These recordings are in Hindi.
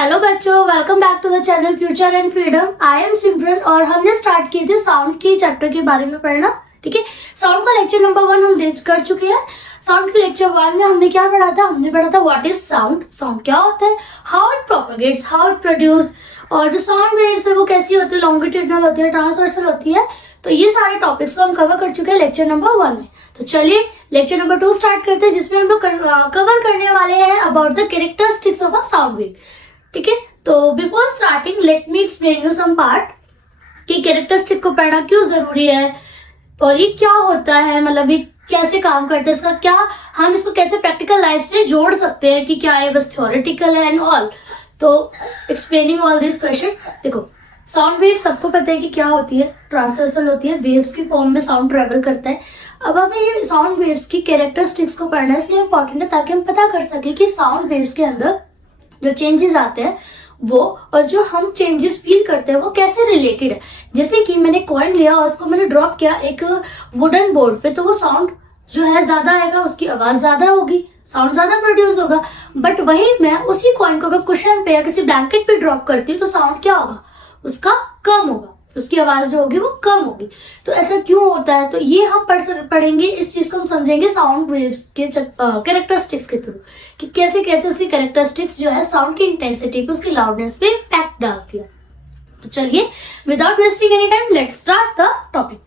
हेलो बच्चों, welcome back to the channel future and freedom. I am Simran और हमने स्टार्ट की थी साउंड की चैप्टर के बारे में पढ़ना। ठीक है, साउंड का लेक्चर नंबर 1 हम देख कर चुके हैं। साउंड के लेक्चर 1 में हमने क्या पढ़ा था? हमने पढ़ा था व्हाट इज साउंड, साउंड क्या होता है, how it propagates, how it produce, और जो साउंड वेव्स है वो कैसी होती है, लॉन्गिट्यूडनल होती है, ट्रांसवर्सल होती है। तो ये सारे टॉपिक्स को हम कवर कर चुके हैं लेक्चर नंबर 1 में। तो चलिए लेक्चर नंबर 2 स्टार्ट करते हैं, जिसमें हम लोग कवर करने वाले हैं about the characteristics of a sound wave. ठीक है, तो before starting let me explain you some part कि कैरेक्टरिस्टिक को पढ़ना क्यों जरूरी है और ये क्या होता है, मतलब ये कैसे काम करता है, इसका क्या, हम इसको कैसे प्रैक्टिकल लाइफ से जोड़ सकते हैं कि क्या ये बस थ्योरेटिकल है एंड ऑल। तो एक्सप्लेनिंग ऑल दिस क्वेश्चन, देखो साउंड वेव सबको पता है कि क्या होती है, ट्रांसवर्सल होती है, वेव्स की फॉर्म में साउंड ट्रेवल करता है। अब हमें ये साउंड वेव्स की कैरेक्टरिस्टिक्स को पढ़ना इसलिए इंपॉर्टेंट है ताकि हम पता कर सके कि साउंड वेव्स के अंदर जो चेंजेस आते हैं वो और जो हम चेंजेस फील करते हैं वो कैसे रिलेटेड है। जैसे कि मैंने कॉइन लिया और उसको मैंने ड्रॉप किया एक वुडन बोर्ड पे, तो वो साउंड जो है ज्यादा आएगा, उसकी आवाज ज्यादा होगी, साउंड ज्यादा प्रोड्यूस होगा। बट वही मैं उसी कॉइन को अगर कुशन पे या किसी ब्लैंकेट पे ड्रॉप करती हूँ तो साउंड क्या होगा, उसका कम होगा, उसकी आवाज जो होगी वो कम होगी। तो ऐसा क्यों होता है, तो ये हम पढ़ेंगे, इस चीज को हम समझेंगे साउंड वेव्स के कैरेक्टरिस्टिक्स के थ्रू कि कैसे कैसे उसकी कैरेक्टरिस्टिक्स जो है साउंड की इंटेंसिटी पे, उसकी लाउडनेस पे इम्पैक्ट डालती है। तो चलिए without wasting any time let's start the topic.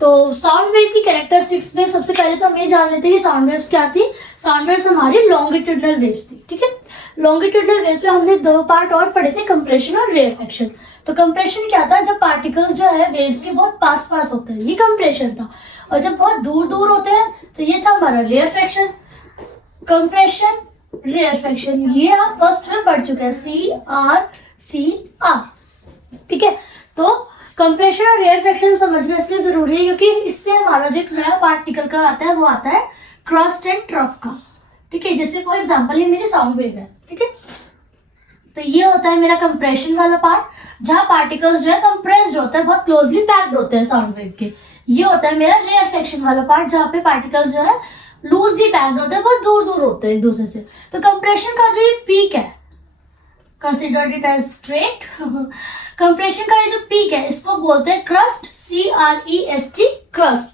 तो साउंड वेव की कैरेक्टरिस्टिक्स में सबसे पहले तो हम ये जान लेते हैं कि साउंड वेव्स क्या थी। साउंड वेव्स हमारी लॉन्गिट्यूडनल वेव्स थी। ठीक है, लॉन्गिट्यूडनल वेव्स में हमने 2 पार्ट और पढ़े थे, कंप्रेशन और रेयरफेक्शन। तो कंप्रेशन क्या था, जब पार्टिकल्स जो है वेव्स के बहुत पास पास होते हैं, ये कंप्रेशन था। और जब बहुत दूर दूर होते हैं तो ये था हमारा रेयरफेक्शन। कंप्रेशन, रेयरफेक्शन ये आप फर्स्ट में पढ़ चुके हैं, CR। ठीक है, तो कंप्रेशन और रेयरफेक्शन समझना इसलिए जरूरी है क्योंकि इससे हमारा जो एक नया पार्ट निकल कर आता है वो आता है क्रस्ट एंड ट्रफ का। ठीक है, जैसे फॉर एग्जांपल ये मेरी साउंड वेव है। ठीक है, तो ये होता है मेरा कंप्रेशन वाला पार्ट, जहां पार्टिकल्स जो है कंप्रेस्ड होता है, बहुत क्लोजली पैक्ड होते हैं साउंड वेव के। ये होता है मेरा रेयरफेक्शन वाला पार्ट, जहां पे पार्टिकल्स जो है लूजली पैक्ड होते हैं, बहुत दूर दूर होते हैं एक दूसरे से। तो कंप्रेशन का जो ये पीक है, consider it as straight. Compression का ये जो पीक है इसको बोलते हैं क्रस्ट, CREST, क्रस्ट।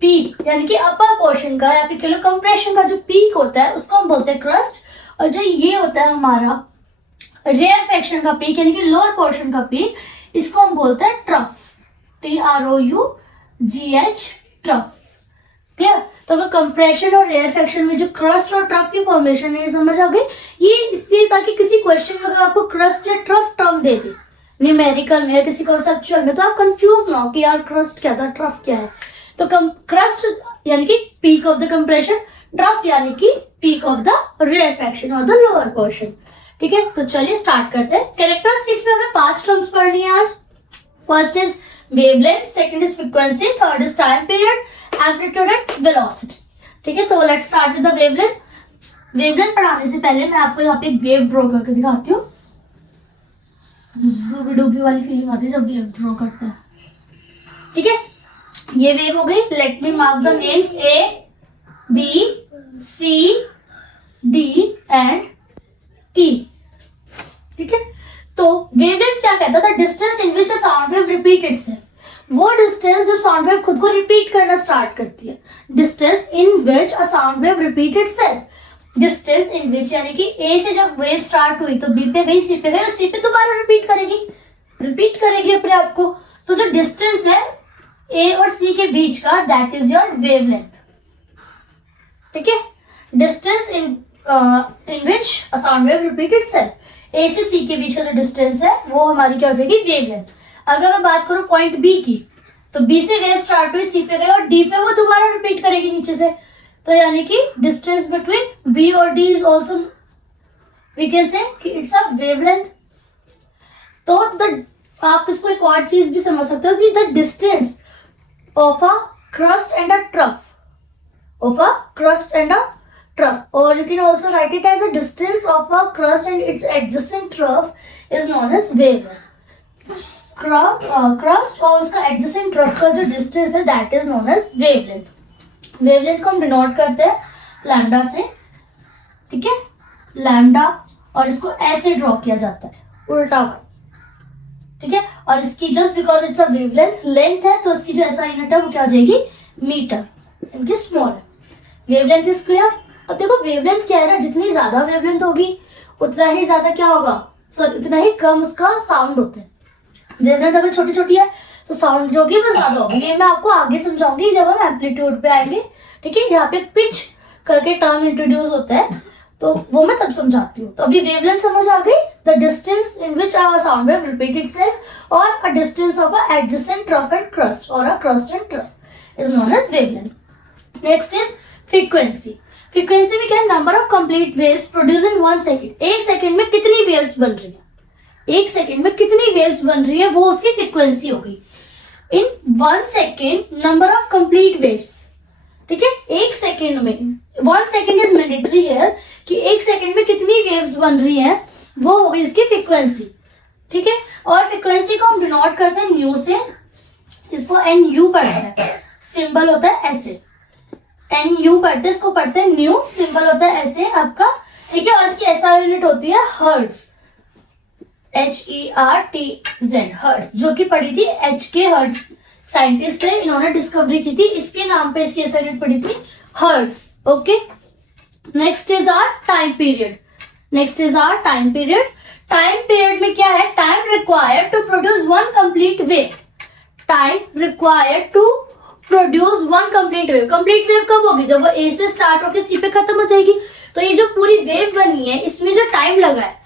पीक यानी कि अपर पोर्शन का या फिर कह लो कंप्रेशन का जो पीक होता है उसको हम बोलते हैं क्रस्ट। और जो ये होता है हमारा रेयरफेक्शन का पीक यानी कि लोअर पोर्शन का पीक, इसको हम बोलते हैं ट्रफ, TROUGH, ट्रफ। क्लियर? तो अगर कंप्रेशन और रेयरफेक्शन में जो क्रस्ट और ट्रफ की फॉर्मेशन है समझ आ गई। ये इसलिए ताकि किसी क्वेश्चन में अगर आपको क्रस्ट या ट्रफ टर्म दे दे न्यूमेरिकल में या किसी कॉन्सेप्चुअल में, तो आप कंफ्यूज ना हो कि यार क्रस्ट क्या था, ट्रफ क्या है। तो क्रस्ट यानी कि peak of the compression, trough यानी कि पीक ऑफ द रेयरफेक्शन और द लोअर पोर्शन। ठीक है, तो चलिए स्टार्ट करते हैं। कैरेक्टरिस्टिक्स में हमें 5 टर्म्स पढ़नी है आज। First is wavelength, second is frequency, third is time period, amplitude and velocity. ठीक है, तो let's start with the wavelength. Wavelength पढ़ाने से पहले मैं आपको यहाँ पे एक वेव ड्रॉ करके दिखाती हूँ। डूबी वाली फीलिंग आती है जब वेव ड्रॉ करते हैं। ठीक है, ये वेव हो गई। Let me mark the names ABCD and E। ठीक है, तो वेवलेंथ क्या कहता था, distance in which a sound wave repeat itself. वो डिस्टेंस जब साउंड वेव खुद को रिपीट करना स्टार्ट करती है। Distance in which a sound wave repeat itself, distance in which यानी कि A से जब वेव स्टार्ट हुई तो B पे गई, C पे गई और C पे दोबारा रिपीट करेगी अपने आप को। तो जो डिस्टेंस है A और C के बीच का, दैट इज योर वेवलेंथ। ठीक है, distance in which a sound wave repeat itself, A से C के बीच का जो डिस्टेंस है वो हमारी क्या हो जाएगी, वेवलेंथ। अगर मैं बात करूं पॉइंट B की, तो B से वेव स्टार्ट हुई, C पे गई और D पे वो दोबारा रिपीट करेगी नीचे से। तो यानी कि डिस्टेंस बिटवीन B और D is also we can say कि इट्स अ वेवलेंथ। तो आप इसको एक और चीज भी समझ सकते हो कि the distance of a crest and a trough, or you can also write it as a distance of a crust and its adjacent trough is known as wavelength. Crust और उसका adjacent trough का जो distance है that is known as wavelength. wavelength को हम डिनोट करते हैं लैम्डा से। ठीक है, लैम्डा और इसको ऐसे ड्रॉ किया जाता है उल्टा वाई, ठीक है। और इसकी just because it's a wavelength length है तो इसकी जो ऐसा यूनिट है वो क्या हो जाएगी, मीटर, इनकी स्मॉल है। Wavelength is clear. अब देखो वेवलेंथ क्या है ना, जितनी ज्यादा वेवलेंथ होगी उतना ही ज्यादा क्या होगा, सॉरी उतना ही कम उसका साउंड होता है। वेवलेंथ अगर छोटी छोटी है तो साउंड जो होगी वो ज्यादा होगी। ये मैं आपको आगे समझाऊंगी जब हम एम्पलीट्यूड पे आएंगे, ठीक है। यहाँ पे पिच करके टर्म इंट्रोड्यूस होता है तो वो मैं तब समझाती हूँ। तो अभी वेवलेंथ समझ आ गई, the distance in which our sound wave repeat itself और a distance of a adjacent trough and crest और a crest and trough is known as wavelength. Next is frequency. Frequency में क्या है, number of complete waves produce in 1 second. एक सेकेंड में कितनी वेव्स बन रही है, एक सेकेंड में कितनी वेव्स बन रही है वो उसकी फ्रीक्वेंसी होगी। इन 1 second number of complete waves, ठीक है। एक सेकेंड में 1 सेकेंड इज मैंडेटरी हियर कि एक सेकेंड में कितनी वेव्स बन रही हैं वो होगी उसकी फ्रीक्वेंसी, ठीक है। और फ्रीक्वेंसी को हम डिनोट करते हैं न्यू से, इसको एन यू पढ़ते हैं, सिंबल होता है ऐसे, एन यू पढ़ते हैं, इसको पढ़ते हैं न्यू, सिंबल होता है ऐसे आपका, ठीक है। और इसकी ऐसा यूनिट होती है हर्ट्ज, HERTZ, हर्ट्ज, जो कि पढ़ी थी HK हर्ट्ज, साइंटिस्ट थे, इन्होंने डिस्कवरी की थी, इसके नाम पे इसकी ऐसा यूनिट पढ़ी थी hertz, okay. Next is our time period. Next is our time period. Time period में क्या है, time required to produce 1 complete wave. Time required to produce 1 complete wave. Complete wave कब होगी, जब वो ए से स्टार्ट होकर सी पे खत्म हो जाएगी। तो ये जो पूरी वेव बनी है इसमें जो टाइम लगा है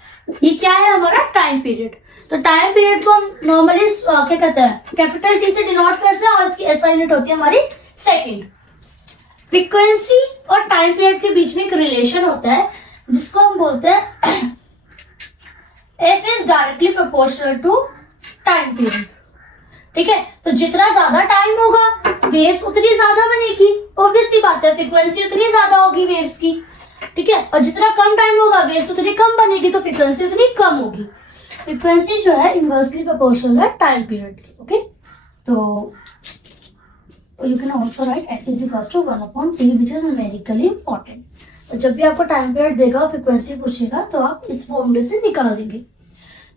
ये क्या है, हमारा टाइम पीरियड। तो टाइम पीरियड को हम नॉर्मली क्या कहते हैं, कैपिटल टी से डिनोट करते हैं और इसकी ऐसा यूनिट होती है हमारी सेकंड। फ्रीक्वेंसी और टाइम पीरियड के बीच में एक रिलेशन होता है जिसको हम बोलते हैं F is directly proportional to time period, ठीक है। तो जितना ज्यादा टाइम होगा वेव्स उतनी ज्यादा बनेगी, ऑब्वियस सी बात है, फ्रीक्वेंसी उतनी ज्यादा होगी वेव्स की, ठीक है। और जितना कम टाइम होगा वेव्स उतनी कम बनेगी तो फ्रीक्वेंसी उतनी कम होगी। फ्रीक्वेंसी जो है इनवर्सली प्रोपोर्शनल है टाइम पीरियड की, ओके। तो you can also write F is equals to 1/T which is numerically important. तो जब भी आपको टाइम पीरियड देगा और फ्रीक्वेंसी पूछेगा तो आप इस फॉर्मूले से निकाल देंगे,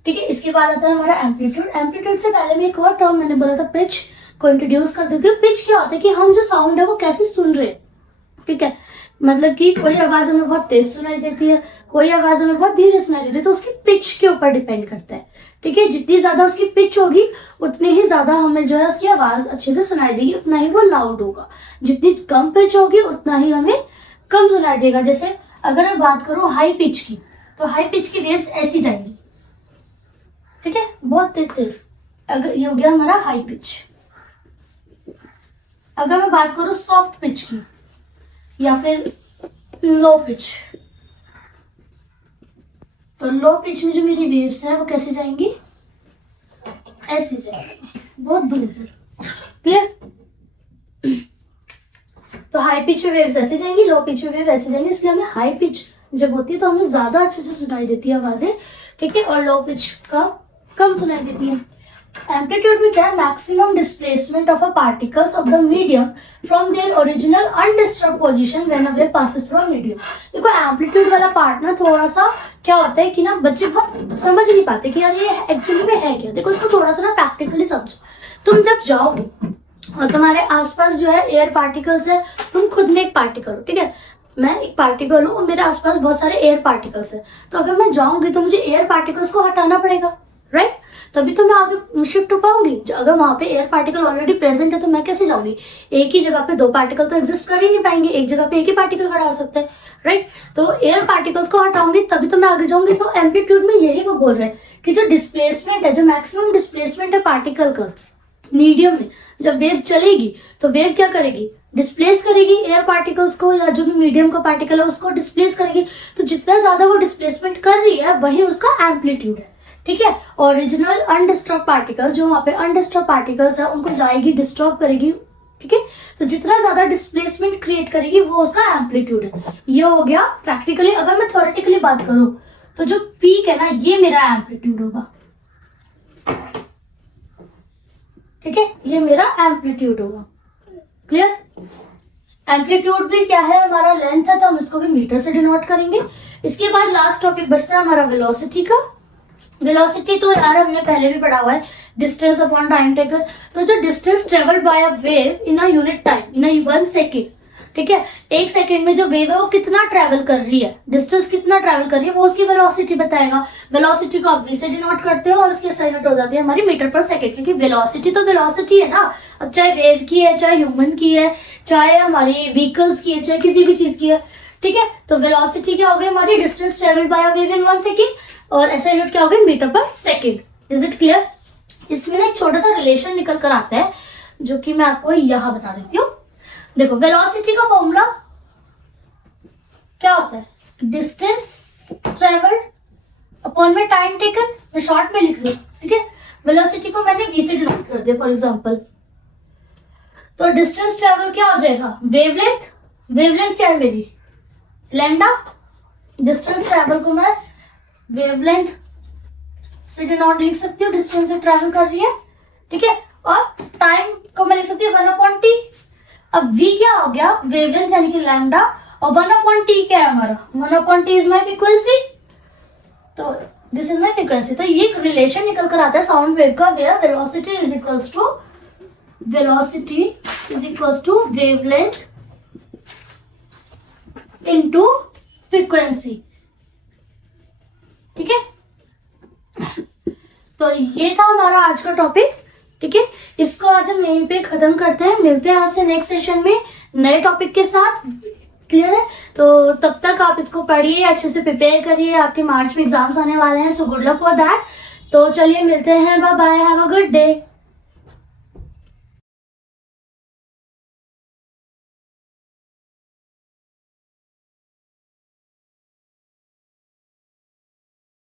ठीक है। इसके बाद आता है हमारा एम्पलीट्यूड। एम्पलीट्यूड से पहले मैं एक और टर्म मैंने बोला था पिच को इंट्रोड्यूस कर देती हूँ। पिच क्या होता है कि हम जो साउंड है वो कैसे सुन रहे हैं, ठीक है। मतलब कि कोई आवाज हमें बहुत तेज सुनाई देती है, कोई आवाज हमें बहुत धीरे सुनाई देती है, तो उसकी पिच के ऊपर डिपेंड करता है, ठीक है। जितनी ज्यादा उसकी पिच होगी उतनी ही ज्यादा हमें जो है उसकी आवाज अच्छे से सुनाई देगी, उतना ही वो लाउड होगा। जितनी कम पिच होगी उतना ही हमें कम सुनाई देगा। जैसे अगर मैं बात करूं हाई पिच की, तो हाई पिच की वेव्स ऐसी जाएंगी, ठीक है, बहुत तेज तेज। अगर ये हो गया हमारा हाई पिच। अगर मैं बात करूं सॉफ्ट पिच की या फिर लो पिच, तो लो पिच में जो मेरी वेव्स है वो कैसे जाएंगी, ऐसे जाएंगी, बहुत दूर दूर, क्लियर। तो हाई पिच में वेव्स ऐसे जाएंगी, लो पिच में वेव ऐसे जाएंगी, इसलिए हमें हाई पिच जब होती है तो हमें ज्यादा अच्छे से सुनाई देती है आवाजें, ठीक है, और लो पिच का कम सुनाई देती है। एम्पलीट्यूड में क्या है, maximum displacement of a particles of the medium from their original undisturb position when a wave passes through a medium. देखो एम्पलीट्यूड वाला पार्ट ना थोड़ा सा क्या होता है कि ना बच्चे बहुत समझ नहीं पाते कि यार ये एक्चुअली में है क्या। देखो इसको थोड़ा सा ना प्रैक्टिकली समझो। तुम जब जाओगे और तुम्हारे आसपास जो है एयर पार्टिकल्स है, तुम खुद में एक पार्टिकल हो, ठीक है, मैं एक पार्टिकल हूँ और मेरे आसपास बहुत सारे एयर पार्टिकल्स है। तो अगर मैं जाऊंगी तो मुझे एयर पार्टिकल्स को हटाना पड़ेगा, राइट, तभी तो मैं आगे शिफ्ट हो पाऊंगी। अगर वहां पे एयर पार्टिकल ऑलरेडी प्रेजेंट है तो मैं कैसे जाऊंगी, एक ही जगह पे 2 पार्टिकल तो एग्जिस्ट कर ही नहीं पाएंगे, एक जगह पे एक ही पार्टिकल खड़ा हो सकता है, राइट। तो एयर पार्टिकल्स को हटाऊंगी तभी तो मैं आगे जाऊंगी। तो एम्पलीट्यूड में यही वो बोल रहे हैं कि जो डिस्प्लेसमेंट है, जो मैक्सिमम डिस्प्लेसमेंट है पार्टिकल का मीडियम में, जब वेव चलेगी तो वेव क्या करेगी, डिस्प्लेस करेगी एयर पार्टिकल्स को, या जो भी मीडियम का पार्टिकल है उसको डिस्प्लेस करेगी। तो जितना ज्यादा वो डिस्प्लेसमेंट कर रही है वही उसका एम्पलीट्यूड है, ठीक है। ओरिजिनल अनडिस्टर्ब पार्टिकल्स, जो वहां पे अनडिस्टर्ब पार्टिकल्स है उनको जाएगी, डिस्टर्ब करेगी, ठीक है। तो जितना ज्यादा डिस्प्लेसमेंट क्रिएट करेगी वो उसका एम्पलीट्यूड है। ये हो गया प्रैक्टिकली। अगर मैं थ्योरेटिकली बात करूं तो जो पीक है ना ये मेरा एम्पलीट्यूड होगा, ठीक है, ये मेरा एम्पलीट्यूड होगा, क्लियर। एम्पलीट्यूड भी क्या है, हमारा लेंथ है, तो हम इसको भी मीटर से डिनोट करेंगे। इसके बाद लास्ट टॉपिक बचता है हमारा वेलोसिटी का। वेलोसिटी तो यार हमने पहले भी पढ़ा हुआ है, डिस्टेंस अपॉन टाइम टेकन। तो जो distance travelled by a wave in a unit time, in a 1 second, ठीक है, 1 सेकेंड में जो वेव है वो कितना ट्रेवल कर रही है, डिस्टेंस कितना ट्रेवल कर रही है, वो उसकी वेलोसिटी बताएगा। वेलोसिटी को आप v से डिनोट करते हो और उसकी SI यूनिट हो जाती है हमारी मीटर पर सेकेंड, क्योंकि वेलोसिटी तो वेलोसिटी है ना। अब चाहे वेव की है, चाहे ह्यूमन की है, चाहे हमारी व्हीकल्स की है, चाहे किसी भी चीज की है, ठीक है। तो वेलोसिटी क्या हो गई हमारी, distance travelled by a wave in 1 second, और SI यूनिट क्या हो गई, मीटर पर सेकेंड। Is it clear? इसमें ना एक छोटा सा रिलेशन निकल कर आता है जो कि मैं आपको यहाँ बता देती हूँ। देखो, वेलोसिटी का फॉर्मूला क्या होता है, डिस्टेंस ट्रेवल्ड अपॉन में टाइम टेकन। मैं शॉर्ट में लिख रही हूँ, ठीक है। वेलोसिटी को मैंने v से डिनोट कर दिया फॉर एग्जांपल। तो डिस्टेंस ट्रेवल क्या हो जाएगा, वेवलेंथ। वेवलेंथ क्या है मेरी, लैम्डा। डिस्टेंस ट्रेवल को मैं वेवलेंथ से डिनोट लिख सकती हूँ, डिस्टेंस से ट्रेवल कर रही है, ठीक है। और टाइम को मैं लिख सकती हूँ 1/t। अब v क्या हो गया, वेवलेंथ यानी कि लैम्डा, और 1/t क्या है हमारा, 1/t इज माई फ्रीक्वेंसी। तो दिस इज माई फ्रीक्वेंसी। तो ये रिलेशन निकल कर आता है साउंड वेव का, where velocity is equals to wavelength into frequency, ठीक है। तो ये था हमारा आज का टॉपिक, ठीक है। इसको आज हम यहीं पे खत्म करते हैं, मिलते हैं आपसे नेक्स्ट सेशन में नए टॉपिक के साथ। क्लियर है? तो तब तक आप इसको पढ़िए, अच्छे से प्रिपेयर करिए, आपके मार्च में एग्जाम्स आने वाले हैं, so good luck for that. तो चलिए मिलते हैं, bye bye, have a good day.